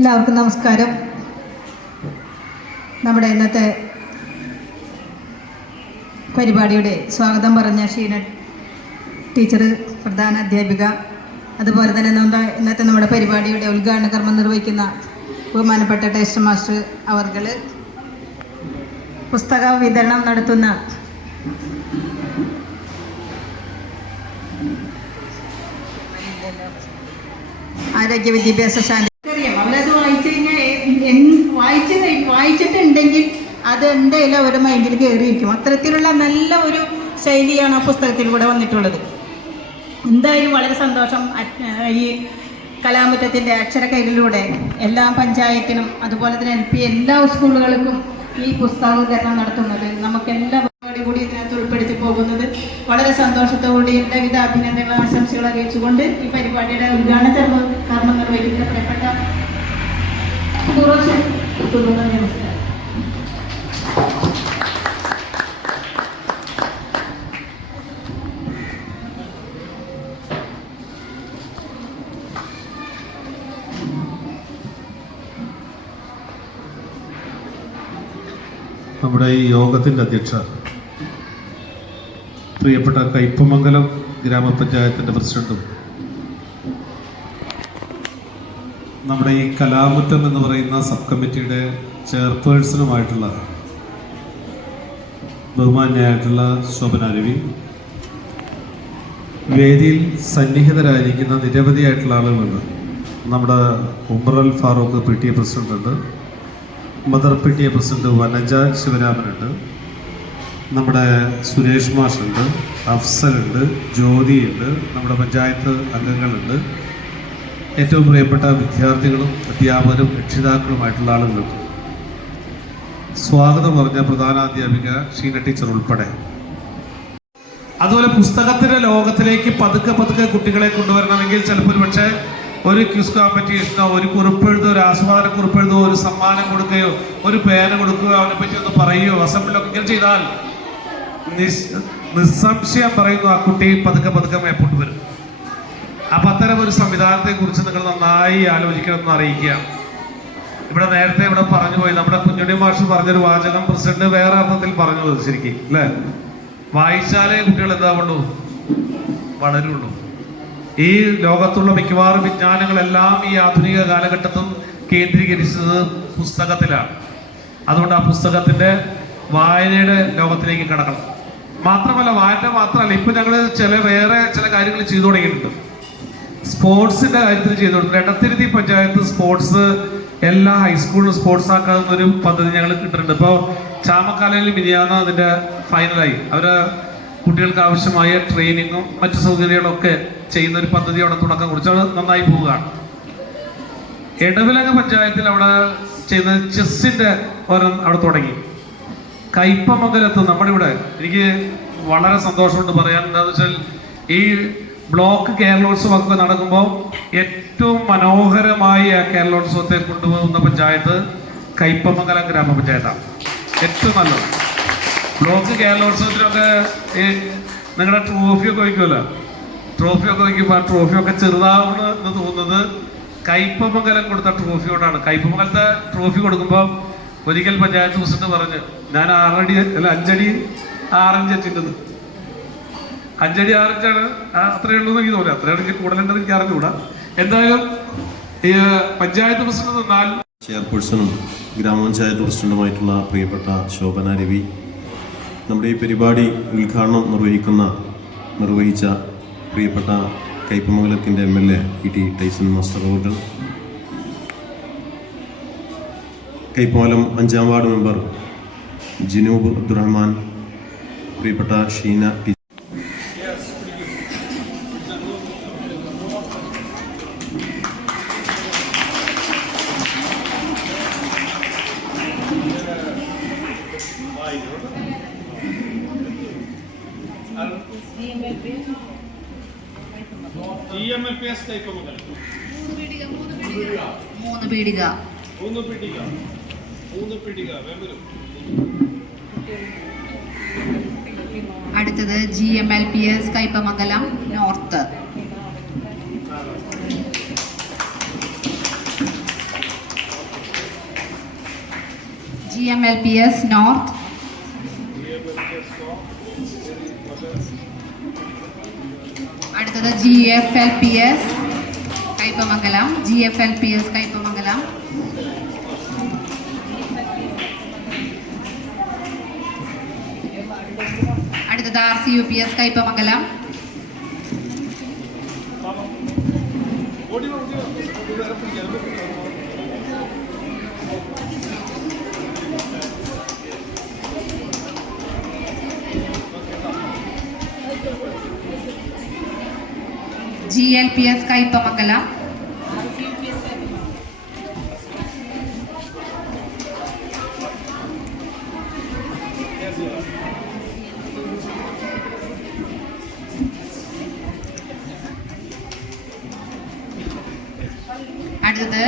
എല്ലാവർക്കും നമസ്കാരം. നമ്മുടെ ഇന്നത്തെ പരിപാടിയുടെ സ്വാഗതം പറഞ്ഞ ഷീന ടീച്ചർ പ്രധാന അധ്യാപിക അതുപോലെ തന്നെ നമ്മുടെ ഇന്നത്തെ നമ്മുടെ പരിപാടിയുടെ ഉദ്ഘാടന കർമ്മം നിർവഹിക്കുന്ന ബഹുമാനപ്പെട്ട ടേസ്റ്റ് മാസ്റ്റർ അവർകൾ പുസ്തക വിതരണം നടത്തുന്ന ആരോഗ്യ വിദ്യാഭ്യാസ ശാല എന്തായാലും അവരുടെ മൈൻഡിൽ കയറിയിരിക്കും. അത്തരത്തിലുള്ള നല്ല ഒരു ശൈലിയാണ് ആ പുസ്തകത്തിലൂടെ വന്നിട്ടുള്ളത്. എന്തായാലും വളരെ സന്തോഷം. ഈ കലാമുറ്റത്തിന്റെ അക്ഷരക്കൈലിലൂടെ എല്ലാ പഞ്ചായത്തിനും അതുപോലെ തന്നെ എൽ പി എല്ലാ സ്കൂളുകൾക്കും ഈ പുസ്തക വിതരണം നടത്തുന്നത്. നമുക്ക് എല്ലാ പരിപാടി കൂടി ഇതിനകത്ത് ഉൾപ്പെടുത്തി പോകുന്നത് വളരെ സന്തോഷത്തോടെ എല്ലാവിധ അഭിനന്ദനങ്ങളും ആശംസകളും അറിയിച്ചുകൊണ്ട് ഈ പരിപാടിയുടെ ഉദ്ഘാടന കർമ്മം നിർവഹിക്കുന്ന പ്രിയപ്പെട്ട പൂർവ നമസ്കാരം നമ്മുടെ ഈ യോഗത്തിന്റെ അധ്യക്ഷ പ്രിയപ്പെട്ട കയ്പമംഗലം ഗ്രാമപഞ്ചായത്തിന്റെ പ്രസിഡന്റും നമ്മുടെ ഈ കലാമുറ്റം എന്ന് പറയുന്ന സബ് കമ്മിറ്റിയുടെ ചെയർപേഴ്സണുമായിട്ടുള്ള ബഹുമാന്യായിട്ടുള്ള ശോഭന രവി വേദിയിൽ സന്നിഹിതരായിരിക്കുന്ന നിരവധിയായിട്ടുള്ള ആളുകളുണ്ട്. നമ്മുടെ Umaral Farooq P T A president mother P T A president Vanaja ശിവരാമനുണ്ട്. നമ്മുടെ സുരേഷ് മാഷുണ്ട് അഫ്സലുണ്ട് ജ്യോതിയുണ്ട് നമ്മുടെ പഞ്ചായത്ത് അംഗങ്ങളുണ്ട്. ഏറ്റവും പ്രിയപ്പെട്ട വിദ്യാർത്ഥികളും അധ്യാപകരും രക്ഷിതാക്കളുമായിട്ടുള്ള ആളുകളുണ്ട് സ്വാഗതം പറഞ്ഞ പ്രധാനാധ്യാപിക ഷീന ടീച്ചർ ഉൾപ്പെടെ. അതുപോലെ പുസ്തകത്തിന്റെ ലോകത്തിലേക്ക് പതുക്കെ പതുക്കെ കുട്ടികളെ കൊണ്ടുവരണമെങ്കിൽ ചിലപ്പോൾ ഒരു പക്ഷേ ഒരു ക്യൂസ് കോമ്പറ്റീഷനോ ഒരു കുറിപ്പെഴുതോ ഒരു ആസ്വാദന കുറിപ്പെഴുതോ ഒരു സമ്മാനം കൊടുക്കുകയോ ഒരു പേന കൊടുക്കുകയോ അവനെ പറ്റി ഒന്ന് പറയുകയോ അസംബ്ലിയിലൊക്കെ ഇങ്ങനെ ചെയ്താൽ നിസ്- നിസ്സംശയം പറയുന്നു ആ കുട്ടി പതുക്കെ പതുക്കെ മേപ്പോട്ട് വരും. അപ്പൊ അത്തരം ഒരു സംവിധാനത്തെ കുറിച്ച് നിങ്ങൾ നന്നായി ആലോചിക്കണം എന്ന് അറിയിക്കുക. ഇവിടെ നേരത്തെ ഇവിടെ പറഞ്ഞു പോയി നമ്മുടെ കുഞ്ഞുണ്ണി മാഷ് പറഞ്ഞൊരു വാചകം പ്രസിഡന്റ് വേറെ അർത്ഥത്തിൽ പറഞ്ഞു ശരിക്കും അല്ലേ? വായിച്ചാലേ കുട്ടികൾ എന്താവുള്ളൂ? വളരുള്ളൂ. ഈ ലോകത്തുള്ള മിക്കവാറും വിജ്ഞാനങ്ങളെല്ലാം ഈ ആധുനിക കാലഘട്ടത്തിൽ കേന്ദ്രീകരിച്ചത് പുസ്തകത്തിലാണ്. അതുകൊണ്ട് ആ പുസ്തകത്തിന്റെ വായനയുടെ ലോകത്തിലേക്ക് കടക്കണം. മാത്രമല്ല വായന മാത്രമല്ല ഇപ്പൊ ഞങ്ങൾ ചില വേറെ ചില കാര്യങ്ങൾ ചെയ്തു തുടങ്ങിയിട്ടുണ്ട്. സ്പോർട്സിന്റെ കാര്യത്തിൽ ചെയ്തു കൊടുത്തിട്ടുണ്ട് എടത്തിരുത്തി പഞ്ചായത്ത് സ്പോർട്സ് എല്ലാ ഹൈസ്കൂളിലും സ്പോർട്സ് ആക്കാവുന്ന ഒരു പദ്ധതി ഞങ്ങൾ കിട്ടുന്നുണ്ട് ഇപ്പോൾ ചാമക്കാലയിൽ മിനിയാന്ന് അതിന്റെ ഫൈനലായി അവർ കുട്ടികൾക്ക് ആവശ്യമായ ട്രെയിനിങ്ങും മറ്റു സൗകര്യങ്ങളും ഒക്കെ ചെയ്യുന്ന ഒരു പദ്ധതി അവിടെ തുടക്കം കുറിച്ച് അത് നന്നായി പോവുകയാണ്. എടവിലങ്ങ് പഞ്ചായത്തിൽ അവിടെ ചെയ്യുന്ന ചെസ്സിന്റെ ഒരെണ്ണം അവിടെ തുടങ്ങി. കയ്പമംഗലത്ത് നമ്മുടെ ഇവിടെ എനിക്ക് വളരെ സന്തോഷമുണ്ട് പറയാൻ എന്താണെന്ന് വെച്ചാൽ ഈ ബ്ലോക്ക് കേരളോത്സവമൊക്കെ നടക്കുമ്പോൾ ഏറ്റവും മനോഹരമായി ആ കേരളോത്സവത്തെ കൊണ്ടുപോകുന്ന പഞ്ചായത്ത് കയ്പമംഗലം ഗ്രാമപഞ്ചായത്താണ്. ഏറ്റവും നല്ലത്. ബ്ലോക്ക് കേരളോത്സവത്തിലൊക്കെ നിങ്ങളുടെ ട്രോഫിയൊക്കെ വയ്ക്കുമല്ലോ? ട്രോഫിയൊക്കെ വയ്ക്കുമ്പോൾ ആ ട്രോഫിയൊക്കെ ചെറുതാവുന്നു എന്ന് തോന്നുന്നത് കൈപ്പമംഗലം കൊടുത്ത ട്രോഫിയോടാണ്. കൈപ്പമംഗലത്തെ ട്രോഫി കൊടുക്കുമ്പോൾ ഒരിക്കൽ പഞ്ചായത്ത് പ്രസിഡന്റ് പറഞ്ഞ് ഞാൻ ആറടി അല്ല അഞ്ചടി ആറഞ്ച് വെച്ചിട്ടത് അഞ്ചടി ആറഞ്ചാണ് അത്രയേ ഉള്ളൂ എനിക്ക് തോന്നി അത്രയാണെങ്കിൽ കൂടുതലുണ്ടെന്ന് എനിക്ക് അറിഞ്ഞുകൂടാ. എന്തായാലും ഈ പഞ്ചായത്ത് പ്രസിഡന്റ് നിന്നാൽ ചെയർപേഴ്സണും ഗ്രാമപഞ്ചായത്ത് പ്രസിഡന്റുമായിട്ടുള്ള പ്രിയപ്പെട്ട ശോഭന രവി നമ്മുടെ ഈ പരിപാടി ഉദ്ഘാടനം നിർവഹിക്കുന്ന നിർവഹിച്ച പ്രിയപ്പെട്ട കയ്പമംഗലത്തിന്റെ M L A E T Tyson master അവർ കൈപ്പമംഗലം അഞ്ചാം വാർഡ് മെമ്പർ ജിനൂബ് അബ്ദുറഹ്മാൻ പ്രിയപ്പെട്ട ഷീന ടി. അടുത്തത് G M L P S Kaipamangalam north. G M L P S north. അടുത്തത് G F L P S Kaipamangalam G F L P S Kaipamangalam. அடுத்தது R C U P S Kaipamangalam. ஓடி ஓடி G L P S Kaipamangala അടുത്തത്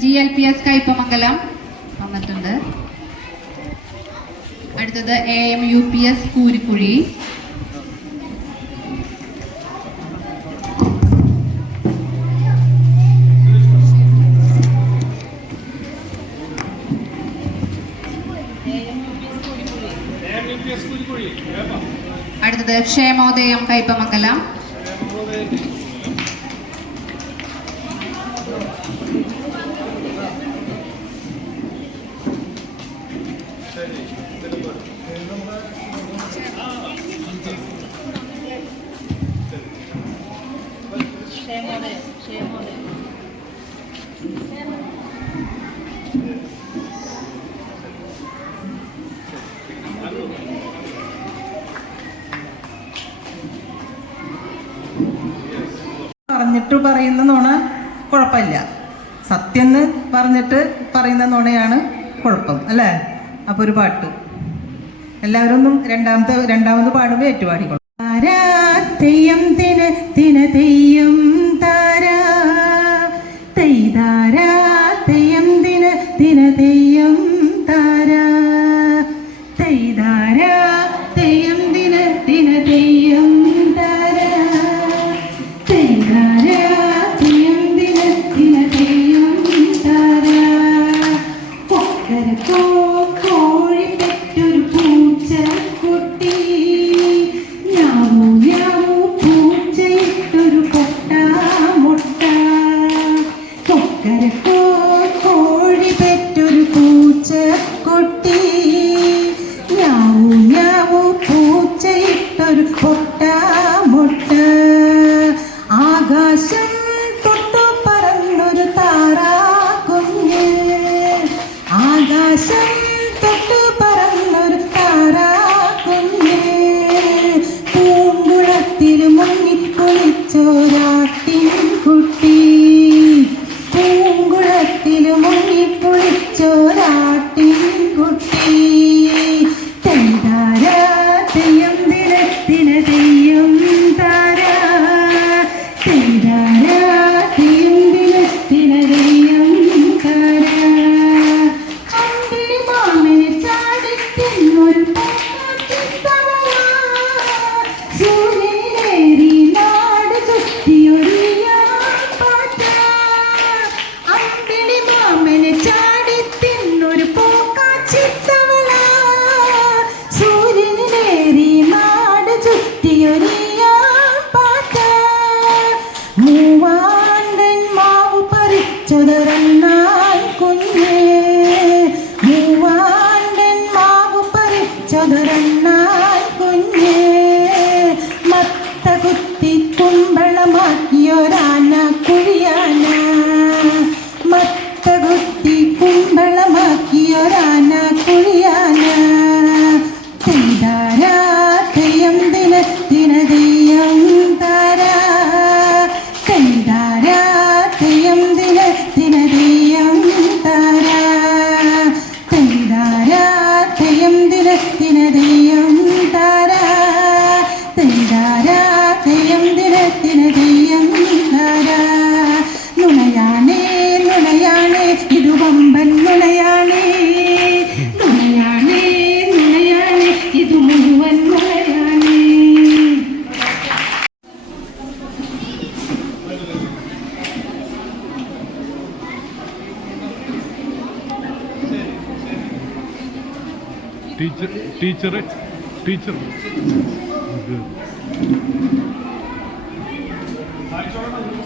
G L P S Kaipamangalam വന്നിട്ടുണ്ട്. അടുത്തത് A M U P S Koorikkuzhi. അടുത്തത് ക്ഷേമോദയം കൈപ്പമംഗലം. പറയുന്ന നുണ കുഴപ്പമില്ല. സത്യം എന്ന് പറഞ്ഞിട്ട് പറയുന്ന നുണയാണ് കുഴപ്പം അല്ലേ? അപ്പോൾ ഒരു പാട്ട്. എല്ലാവരും ഒന്നും രണ്ടാമത്തെ രണ്ടാമത് പാടുമ്പോൾ ഏറ്റുപാടിക്കൊള്ളു തെയ്യം തിന തിന തെയ്യം ടീച്ചർ ടീച്ചർ ടീച്ചർ Right.